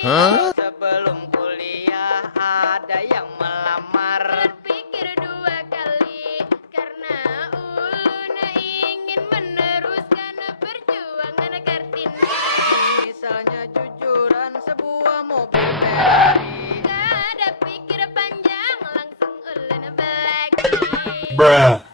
Sebelum kuliah ada yang melamar. Berpikir dua kali karena ulun ingin meneruskan perjuangan Kartini. Misalnya jujuran sebuah mobil Ferrari. Gak ada pikir panjang langsung ulun belaki. Bruh.